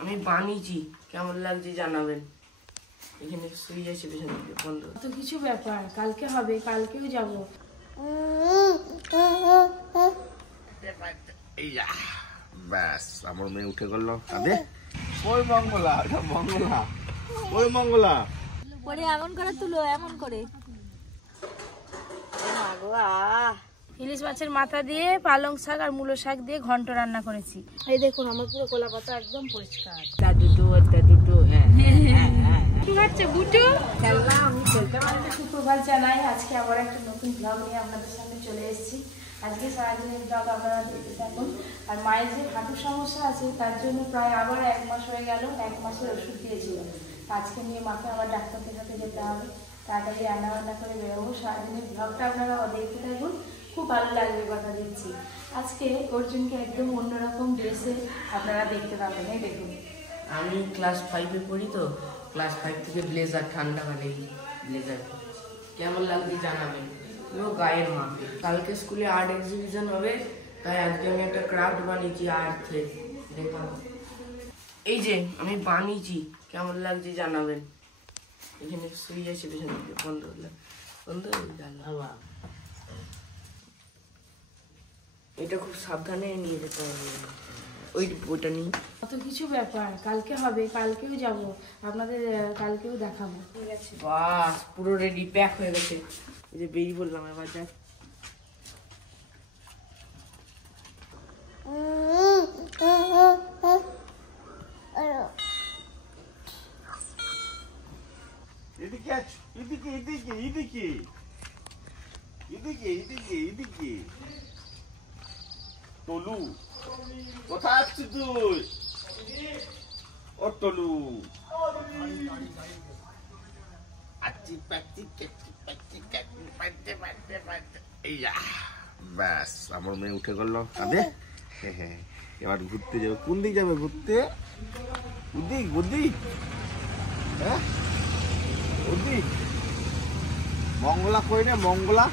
আমি বানিয়েছি, কেমন লাগছে জানাবেন। এখানে সুইচ আছে পেছন দিকে বন্ধ। তো কিছু ব্যাপার, কালকে হবে, কালকেও যাব। ব্যাস আমার মেয়ে উঠে গেল কাঁদে। ওই মঙ্গলা, মঙ্গলা, ওই মঙ্গলা পরে এমন করে তুলো, এমন করে। ইলিশ মাছের মাথা দিয়ে পালং শাক আর মূলো শাক দিয়ে ঘন্ট রান্না করেছি। এই দেখুন আমার পুরো কলা পাতা একদম পরিষ্কার। দাদুটু কি হচ্ছে বুটু? আমি খেলতে পারতে সুপ্রভাত জানাই। আজকে আবার একটা নতুন ব্লগ নিয়ে আপনাদের সামনে চলে এসেছি। আজকে সারাদিনের ব্লগ আপনারা দেখতে থাকুন। আর মায়ের যে হাঁটুর সমস্যা আছে তার জন্য প্রায় আবার 1 মাস হয়ে গেল, 1 মাসের ওষুধ দিয়েছিল। আজকে নিয়ে মাকে আবার ডাক্তার দেখাতে যেতে হবে। তাড়াতাড়ি রান্না করে বেরোবো। সারাদিনের ব্লগটা আপনারা দেখতে থাকুন, খুব ভালো লাগবে কথা দিচ্ছি। আজকে অর্জুনকে একদম অন্যরকম ড্রেসে আপনারা দেখতে পাবেন। এই দেখুন, আমি ক্লাস 5-এ পড়ি, তো ক্লাস 5 থেকে ব্লেজার, ঠান্ডাকালে ব্লেজার কেমন লাগছে জানাবেন। ও গায়ের মাপে। কালকে স্কুলে আর্ট এক্সিবিশন হবে, তাই আজকে আমি একটা ক্রাফট বানিয়েছি আর্ট থেকে, দেখাবো। এই যে আমি বানিয়েছি, কেমন লাগছে জানাবেন। এখানে সুইচ আছে পেছন দিকে বন্ধ হলো, বন্ধ হয়ে গেল। এটা খুব সাবধানে নিয়ে যেতে হবে, ওইটা নিয়ে। কত কিছু ব্যাপার, কালকে হবে, কালকেও যাব, আপনাদের কালকেও দেখাবো। ঠিক আছে, বাস পুরো রেডি, প্যাক হয়ে গেছে। এই যে বেরিয়ে বললাম, এবার যাক। এদিকে এদিকে এদিকে এদিকে এদিকে এদিকে এদিকে টলু, কোথায় আছিস তুই? ও টলু, ব্যাস আমার মেয়ে উঠে গেল কাঁদে। এবার ঘুরতে যাবে। কোন দিক যাবে ঘুরতে? ওদিক ওদিক, হ্যাঁ ওদিক। মঙ্গলা কই রে? মঙ্গলা,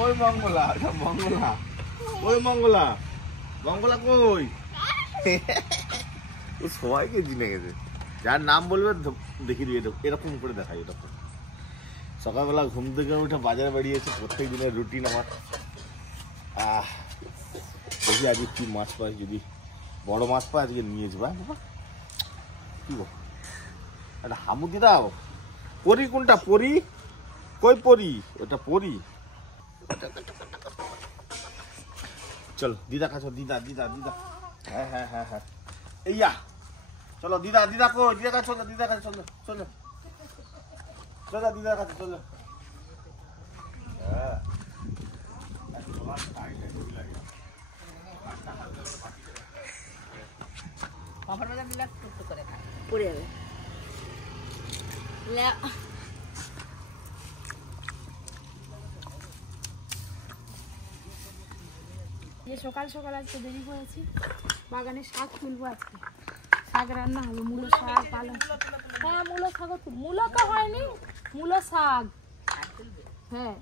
ওই মঙ্গলা, মঙ্গলা, ওই মঙ্গলা, মঙ্গলা কই? ও সবাইকে চিনে গেছে, যার নাম বলবে দেখিয়ে দিয়ে এরকম করে দেখাই। এরকম সকালবেলা ঘুম থেকে উঠে বাজারে বেরিয়েছে, প্রত্যেক দিনের রুটিন আমার। দেখি আজকে কি মাছ পাই, যদি বড় মাছ পাই আজকে নিয়ে যাবো। কি বল, একটা হামুদি দাও। পরি কোনটা? পরি কই? পরি ওটা পরি। চলো দিদা কাছে, দিদা দিদা দিদা, হ্যাঁ হ্যাঁ হ্যাঁ হ্যাঁ, এইয়া চলো দিদা, দিদা কই? দিদা কাছে চলো, দিদা কাছে চলো, চলো চলো দিদার কাছে চলো। হ্যাঁ পড়ে যাবে। সকাল সকাল আজকে দেরি করেছি, বাগানে শাক তুলবো। আজকে শাক রান্না হবে, মূলো শাক, পালং। হ্যাঁ মূলো শাকও তুল, মূলো তো হয়নি, মূলো শাক। হ্যাঁ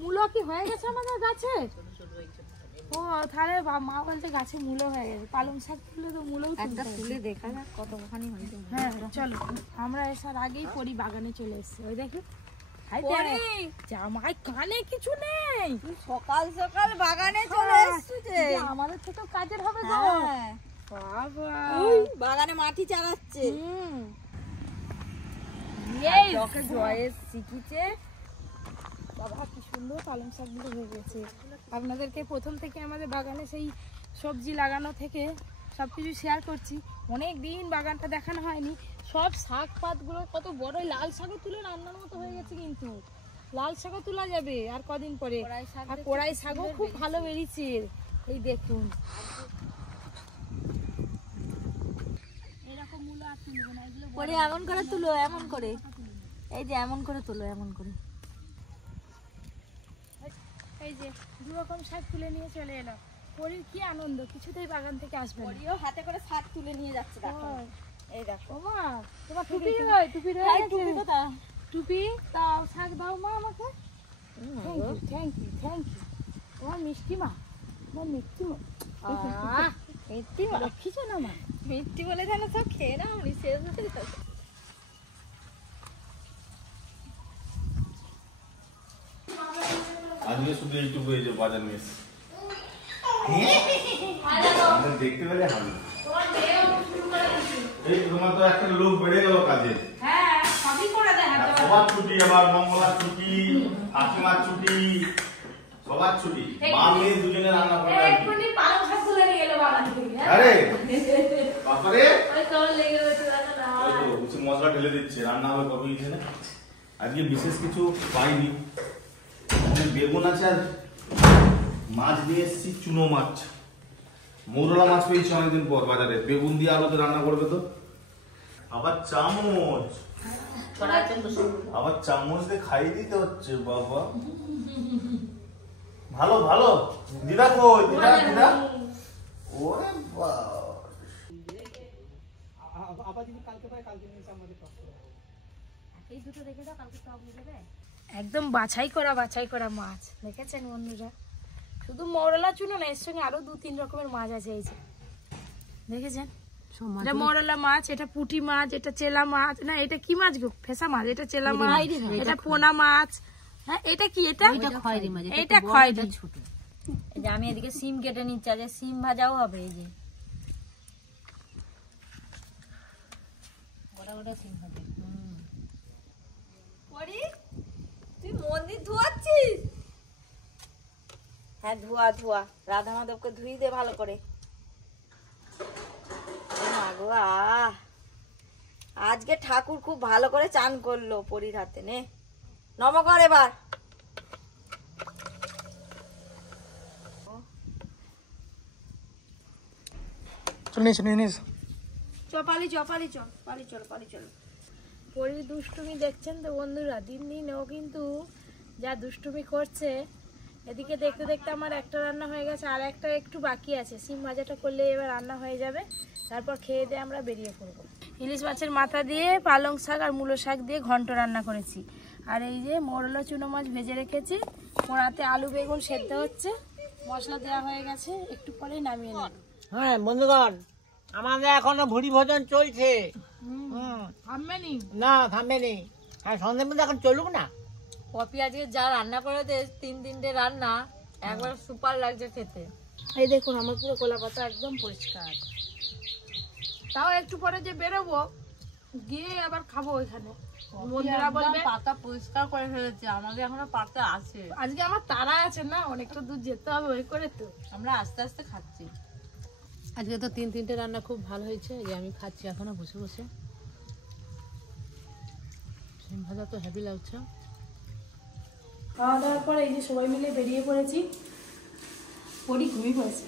মূলো কি হয়ে গেছে আমাদের গাছে? ও তাহলে মা বলতে গাছে মূলো হয়ে গেছে। পালং শাক তুলে তো মূলো তুলে দেখা যাক কতখানি হয়েছে। হ্যাঁ চলো, আমরা এসার আগেই পরি বাগানে চলে এসছি। ওই দেখি জামাই কানে কিছু নেই, সকাল সকাল বাগানে চলে এসেছে। আমাদের থেকে কাজের হবে গো। বাবা বাগানে মাটি চালাচ্ছে। এই জয়েস শিখিছে। বাবা কি সুন্দর পালং শাকগুলো হয়ে গেছে। আপনাদেরকে প্রথম থেকে আমাদের বাগানে সেই সবজি লাগানো থেকে সবকিছু শেয়ার করছি। অনেক দিন বাগানটা দেখানো হয়নি। সব শাক পাতগুলো কত বড়, লাল শাকও তুলে রান্নার মতো হয়ে গেছে। কিন্তু লাল শাকও তোলা যাবে আর কদিন পরে। আর কড়াই শাকও খুব ভালো বেরিয়েছে। এই দেখুন, এরকম মূলো আর তুলবো না, এগুলো পরে এমন করে তুলো, এমন করে। এই যে এমন করে তুলো, এমন করে। এই যে দু রকম শাক তুলে নিয়ে চলে এলো। পরির কি আনন্দ, কিছুতেই বাগান থেকে আসবে না। পরিও হাতে করে শাক তুলে নিয়ে যাচ্ছে। দেখো এই দেখো। ও মা, তোমার টুপি হয়? টুপি রয়ে গেছে। টুপি কোথায়? টুপি দাও, শাক দাও মা আমাকে। Thank you thank you thank you. তোমার মিষ্টি মা, তোমার মিষ্টি মা। মিথ্যি লক্ষ্মীছো না মা, মিথ্যি বলে যেন সব খেয়ে না উনি শেষ হয়ে যাবে। আজকে শুধু এইটুকু এই যে বাজার নিয়ে এসেছি। দেখতে পেলে হবে এই তোমার তো একটা লোক বেড়ে গেল কাজে। হ্যাঁ সবই করে দেয়। সবার ছুটি, আবার মঙ্গলার ছুটি, হাসিমার ছুটি, সবার ছুটি। মা মেয়ে দুজনে রান্না করে এক্ষুনি পালং শাক তুলে নিয়ে এলো বাগান থেকে। আরে বাপারে, ওই তোর লেগে গেছে না। ওই তো কিছু মশলা ঢেলে দিচ্ছে, রান্না হবে কবে কিছু না। আজকে বিশেষ কিছু পাইনি, বেগুন আছে আর মাছ নিয়ে এসেছি, চুনো মাছ, মৌরলা মাছ পেয়েছি অনেকদিন পর বাজারে। বেগুন দিয়ে আলুতে রান্না করবে তো। আবার চামচ, আবার চামচ দিয়ে খাইয়ে দিতে হচ্ছে বাবা। ভালো ভালো। দিদা কই? দিদা দিদা ওরে একদম বাছাই করা মাছ দেখেছেন বন্ধুরা। শুধু মৌরলা চুনো না, এর সঙ্গে আরো 2-3 রকমের মাছ আছে। এই যে দেখেছেন, এটা মৌরলা মাছ, এটা পুঁটি মাছ, এটা চেলা মাছ, না এটা কি মাছ গো? ফেসা মাছ। এটা চেলা মাছ, এটা পোনা মাছ। হ্যাঁ এটা কি? এটা খয়েরি মাছ। এটা খয়েরি ছোট। এই যে আমি এদিকে সিম কেটে নিচ্ছি, আজ সিম ভাজাও হবে। এই যে গোটা গোটা সিম ভাজা। পরি তুই মন্দির ধোয়াচ্ছিস? হ্যাঁ ধোয়া ধোয়া, রাধা মাধবকে ধুই দে ভালো করে। আজকে ঠাকুর খুব ভালো করে চান করলো পরির হাতে। নে নম কর এবার। পরি দুষ্টুমি দেখছেন তো বন্ধুরা, দিন দিন ও কিন্তু যা দুষ্টুমি করছে। এদিকে দেখতে দেখতে আমার একটা রান্না হয়ে গেছে, আর একটা একটু বাকি আছে। সিম ভাজাটা করলে এবার রান্না হয়ে যাবে, তারপর খেয়ে দিয়ে আমরা বেরিয়ে পড়বো। ইলিশ মাছের মাথা দিয়ে পালং শাক আর মূলো শাক দিয়ে ঘন্ট রান্না করেছি। আর এই যে মৌরলা চুনো মাছ ভেজে রেখেছি, মোড়াতে আলু বেগুন সেদ্ধ হচ্ছে, মশলা দেওয়া হয়ে গেছে, একটু পরেই নামিয়ে নেব। হ্যাঁ বন্ধুগণ, আমাদের এখনো ভুরি ভোজন চলছে। থামবে নি না থামবে নি, আর সন্ধ্যের মধ্যে এখন চলুক না। পপি আজকে যা রান্না করেছে, 3-3টে রান্না, একবার সুপার লাগছে খেতে। এই দেখুন আমার পুরো কলা পাতা একদম পরিষ্কার। তাও একটু পরে যে বেরোবো, গিয়ে আবার খাবো ওইখানে। বন্ধুরা বলবে পাতা পরিষ্কার করে ফেলেছে, আমাদের এখনো পাতা আছে। আজকে আমার তাড়া আছে না, অনেকটা দূর যেতে হবে, ওই করে তো আমরা আস্তে আস্তে খাচ্ছি। আজকে তো 3-3টে রান্না খুব ভালো হয়েছে। যে আমি খাচ্ছি এখনো বসে বসে। সিম ভাজা তো হেভি লাগছে। খাওয়া দাওয়ার পর এই যে সবাই মিলে বেরিয়ে পড়েছি। পরি ঘুমিয়ে পড়েছে।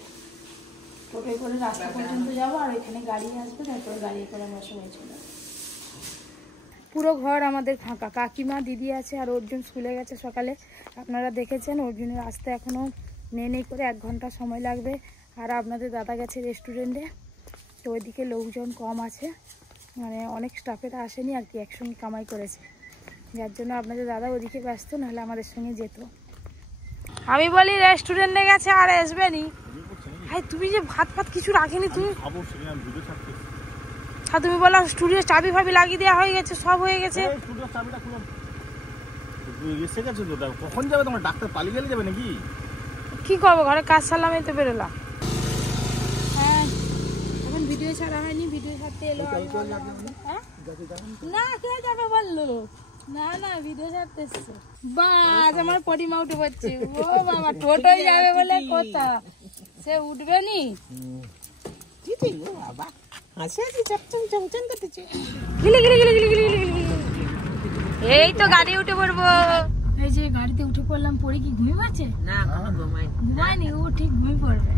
টোটোয় করে রাস্তা পর্যন্ত যাবো, আর ওইখানে গাড়ি আসবে, তারপরে গাড়ি করে আমার সবাই চলে যাবো। পুরো ঘর আমাদের ফাঁকা। কাকিমা দিদি আছে, আর অর্জুন স্কুলে গেছে সকালে, আপনারা দেখেছেন। অর্জুনের আসতে এখনো নেই করে 1 ঘন্টা সময় লাগবে। আর আপনাদের দাদা গেছে রেস্টুরেন্টে, তো ওইদিকে লোকজন কম আছে, মানে অনেক স্টাফেরা আসেনি আর কি, একসঙ্গে কামাই করেছে, যার জন্য আপনাদের দাদা ওদিকে ব্যস্ত, নাহলে আমাদের সঙ্গে যেত। আমি বলি রেস্টুরেন্টে গেছে আর আসবে নি। ভাই তুমি যে ভাত ফাত কিছু রাখিনি, তুমি তুমি বলো স্টুডিও চাবি ফাবি লাগিয়ে দেওয়া হয়ে গেছে, সব হয়ে গেছে। কখন যাবে তোমার? ডাক্তার পালিয়ে গেলে যাবে নাকি? কি করবো, ঘরে কাজ সারলাম, এই তো বেরোলাম। হ্যাঁ এখন ভিডিও ছাড়া হয়নি, ভিডিও ছাড়তে এলো। না কে যাবে বললো? না না ভিডিও ছাড়তে এসছে। বাস আমার পরিমা উঠে পড়ছে। ও বাবা টোটোই যাবে বলে কথা, সে উঠবে নি। এই তো গাড়ি উঠে পড়বো। এই যে গাড়িতে উঠে পড়লাম। পরে কি ঘুমিয়ে পাচ্ছে? না ঘুমায়নি, ও ঠিক ঘুমিয়ে পড়বে।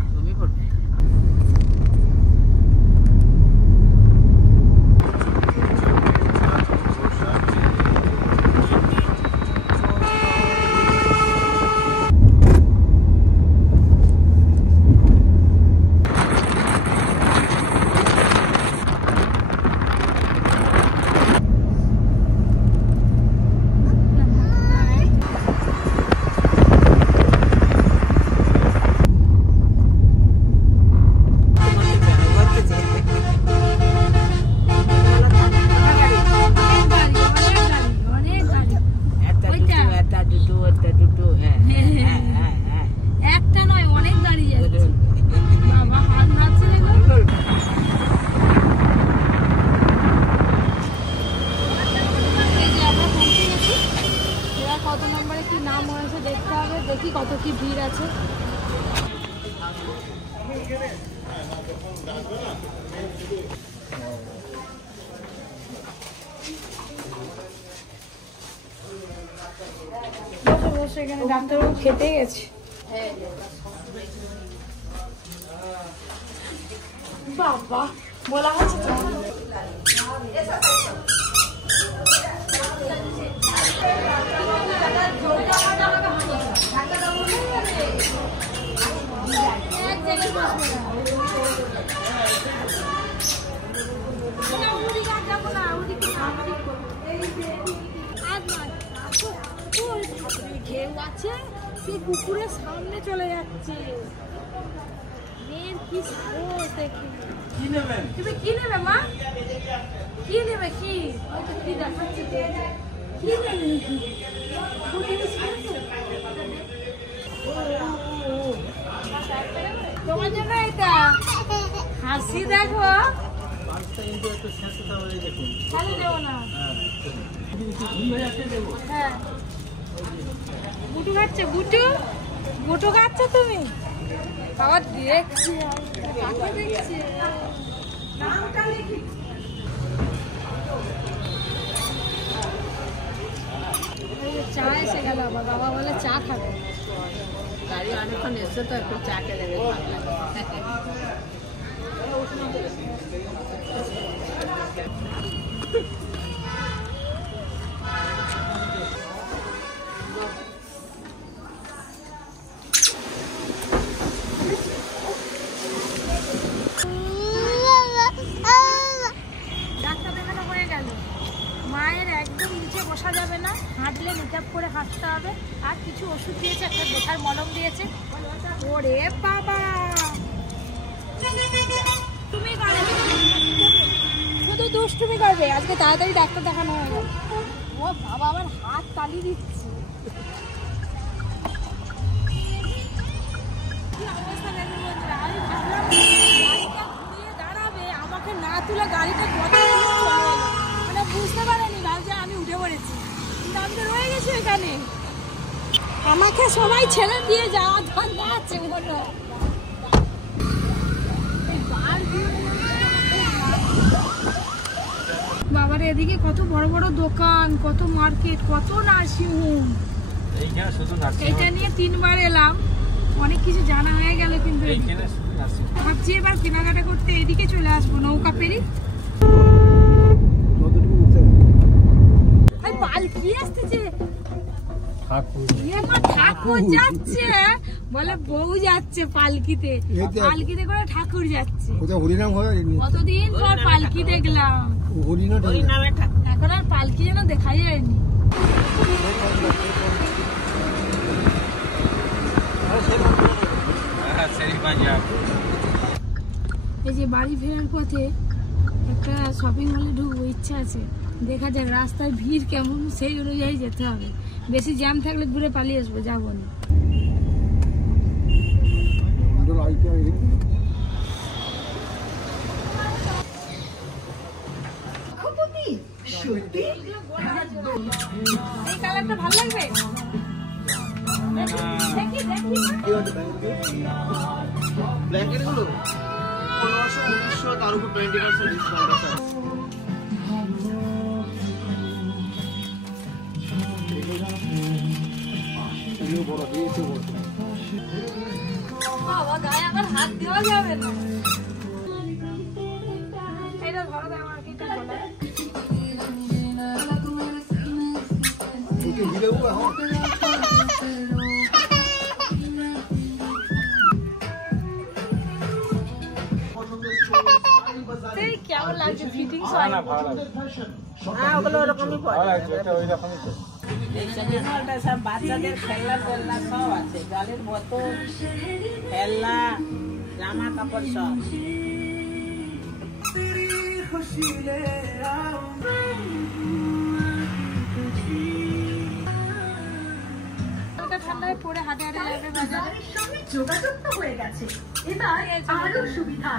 এখানে ডাক্তারবাবু খেতে গেছে। বাবা বলা হচ্ছে তো কুকুরের সামনে চলে যাচ্ছে। মেয়ের কি সাহস দেখি। তুমি কি নেবে মা? কি নেবে? কি কি দেখাচ্ছে? কি নেবে? তোমার জন্য এটা হাসি দেখো। খালি দেবো না। হ্যাঁ বুটু খাচ্ছে। বুটু বুটু খাচ্ছ তুমি? বাবা দেখছি দেখছি নামটা লিখি। চা এসে গেল আবার। বাবা বলে চা খাবে। গাড়ি অনেকক্ষণ এসে তো একটু চা খেলে ভালো ডাক্তার দেখানো হয়ে গেল। মায়ের একদম নিচে বসা যাবে না, হাঁটলে নিচাপ করে হাঁটতে হবে। আর কিছু ওষুধ দিয়েছে, একটা ব্যথার মলম দিয়েছে। ওরে বাবা তুমি শুধু দুষ্টুমি করবে। আজকে তাড়াতাড়ি ডাক্তার দেখানো হয়ে গেল। ও বাবা আবার হাত তালি দিচ্ছে। কি অবস্থা দেখুন বন্ধুরা। আমি ভাবলাম গাড়িটা ঘুরিয়ে দাঁড়াবে, আমাকে না তুলে গাড়িটা মানে বুঝতে পারেনি, ভাবছে আমি উঠে পড়েছি। কিন্তু আমি তো রয়ে গেছি এখানে। আমাকে সবাই ছেড়ে দিয়ে যাওয়া ধান্দা আছে মনে হয়। বাবার এদিকে কত বড় বড় দোকান, কত মার্কেট, কত নার্সিংহোম। এটা নিয়ে 3 বার এলাম, অনেক কিছু জানা হয়ে গেল। কিন্তু ভাবছি এবার কেনাকাটা করতে এদিকে চলে আসবো, নৌকা পেরি। পালকি আসতেছে, ঠাকুর যাচ্ছে বলে, বউ যাচ্ছে পালকিতে। পালকিতে করে ঠাকুর যাচ্ছে। কতদিন পর পালকি দেখলাম। এখন আর পালকি যেন দেখাই যায়নি। এই যে বাড়ি ফেরার পথে একটা শপিং মলে ঢুকবো, ইচ্ছা আছে। দেখা যাক রাস্তায় ভিড় কেমন, সেই অনুযায়ী যেতে হবে। বেশি জ্যাম থাকলে ঘুরে পালিয়ে আসবো, যাবো না। এই কালারটা ভালো লাগবে। ব্ল্যাঙ্কেট গুলো 1500 1900 তার উপর 20% ডিসকাউন্ট আছে। বাবা গায়ে আমার হাত দেওয়া যাবে না। এটা ধরো, আমার কি বলে কেমন লাগছে? ফিটিং ওগুলো ওরকমই পড়ে। সব বাচ্চাদের খেলনা টেলনা সব আছে, জলের বোতল, খেলনা, জামা কাপড় সব। ঠান্ডায় পড়ে হাতে হাতে যাবে বাজারে। যোগাযোগ তো হয়ে গেছে, এবার আরো সুবিধা।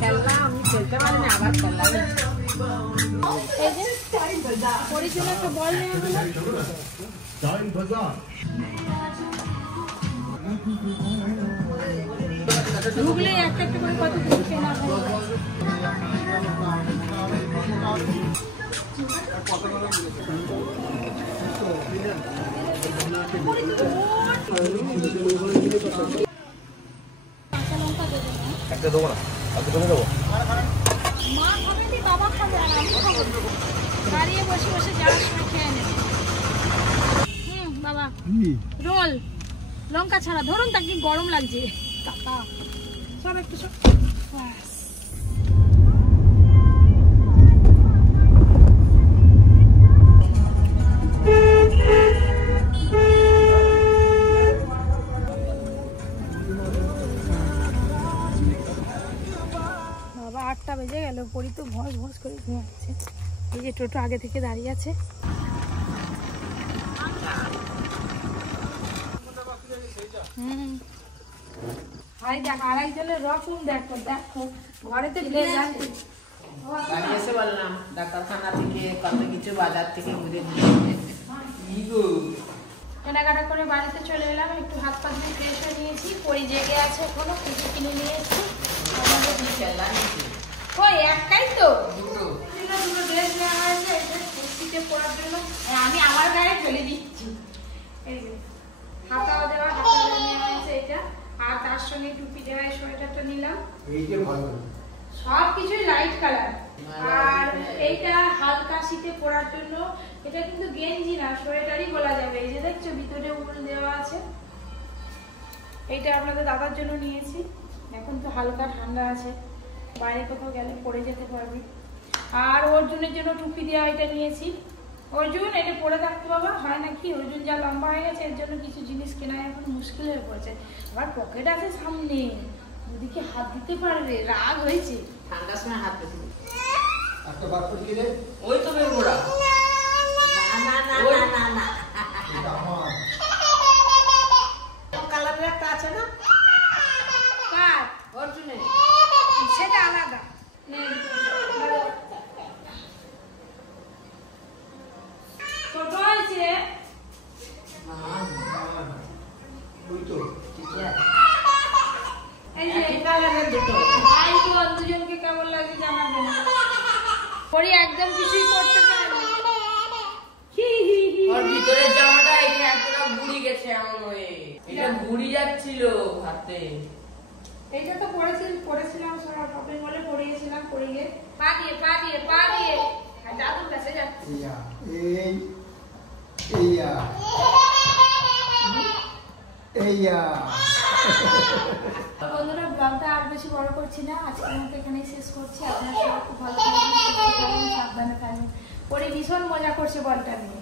খেলনা আমি খেলতে পারি না, আবার খেলনা পরিচয় একটা বল নেওয়া হলো। ঢুকলে একটা একটা করে কত কিছু কেনা হয়। একটা দেবো না, আর দুটো দেবো। মা খাবে কি বাবা খাবে আর আমি খাবো? দাঁড়িয়ে বসে বসে যাওয়ার সময় খেয়ে নেবে। বাবা রোল লঙ্কা ছাড়া, ধরুন তা কি গরম লাগছে কাকা, সব একটু সব। বাবা 8টা বেজে গেল, পরি তো ভস ভস করে ঘুমাচ্ছে। এই যে টোটো আগে থেকে দাঁড়িয়ে আছে। ভাই দেখো আরেকজনের রকম, দেখো দেখো ঘরেতে ব্লেজার বাড়ি এসে বললাম ডাক্তারখানা থেকে কত কিছু বাজার থেকে ঘুরে কেনাকাটা করে বাড়িতে চলে এলাম, একটু হাত পা ধুয়ে ফ্রেশ হয়ে নিয়েছি। পরি জেগে আছে এখনো, কিছু কিনে নিয়ে এসেছি। ওই একটাই তো দুটো ড্রেস নেওয়া হয়েছে, এটা কুর্তিতে পরার জন্য আমি আমার গায়ে ফেলে দিচ্ছি। এই যে হাতাও দেওয়া, হাতা নেওয়া হয়েছে এটা, আর তার সঙ্গে টুপি দেওয়া সোয়েটারটা নিলাম। সব কিছুই লাইট কালার। আর এইটা হালকা শীতে পরার জন্য, এটা কিন্তু গেঞ্জি না সোয়েটারই বলা যাবে। এই যে দেখছো ভিতরে উল দেওয়া আছে। এইটা আপনাদের দাদার জন্য নিয়েছি, এখন তো হালকা ঠান্ডা আছে, বাইরে কোথাও গেলে পরে যেতে পারবি। আর অর্জুনের জন্য টুপি দেওয়া এটা নিয়েছি। অর্জুন এটা পরে থাকতে বাবা হয় নাকি, অর্জুন যা লম্বা হয়ে গেছে এর জন্য কিছু জিনিস কেনা এখন মুশকিল হয়ে পড়েছে। আবার পকেট আছে সামনে, ওদিকে হাত দিতে পারবে, রাগ হয়েছে। ঠান্ডার সময় হাত পেতে ওই তো বের গোড়া কালারের একটা আছে না কার অর্জুনের, সেটা আলাদা। ছোট হয়েছে এই যে কালারের দুটো ভাই তো দুজনকে কেমন লাগে জানাবেন। পরি একদম কিছুই করতে পারে না। ওর ভিতরের জামাটা এখানে এতটা গুড়ি গেছে এমন হয়ে, এটা গুড়ি যাচ্ছিল হাতে। এইটা তো পড়েছিলাম সারা শপিং মলে পড়িয়েছিলাম, পড়িয়ে পা দিয়ে আর দাদুর কাছে যাচ্ছি। বন্ধুরা ব্লগটা আর বেশি বড় করছি না, আজকের মতো এখানেই শেষ করছি। আপনারা সবাই খুব ভালো থাকবেন, সাবধানে থাকবেন। পরে ভীষণ মজা করছে বলটা নিয়ে।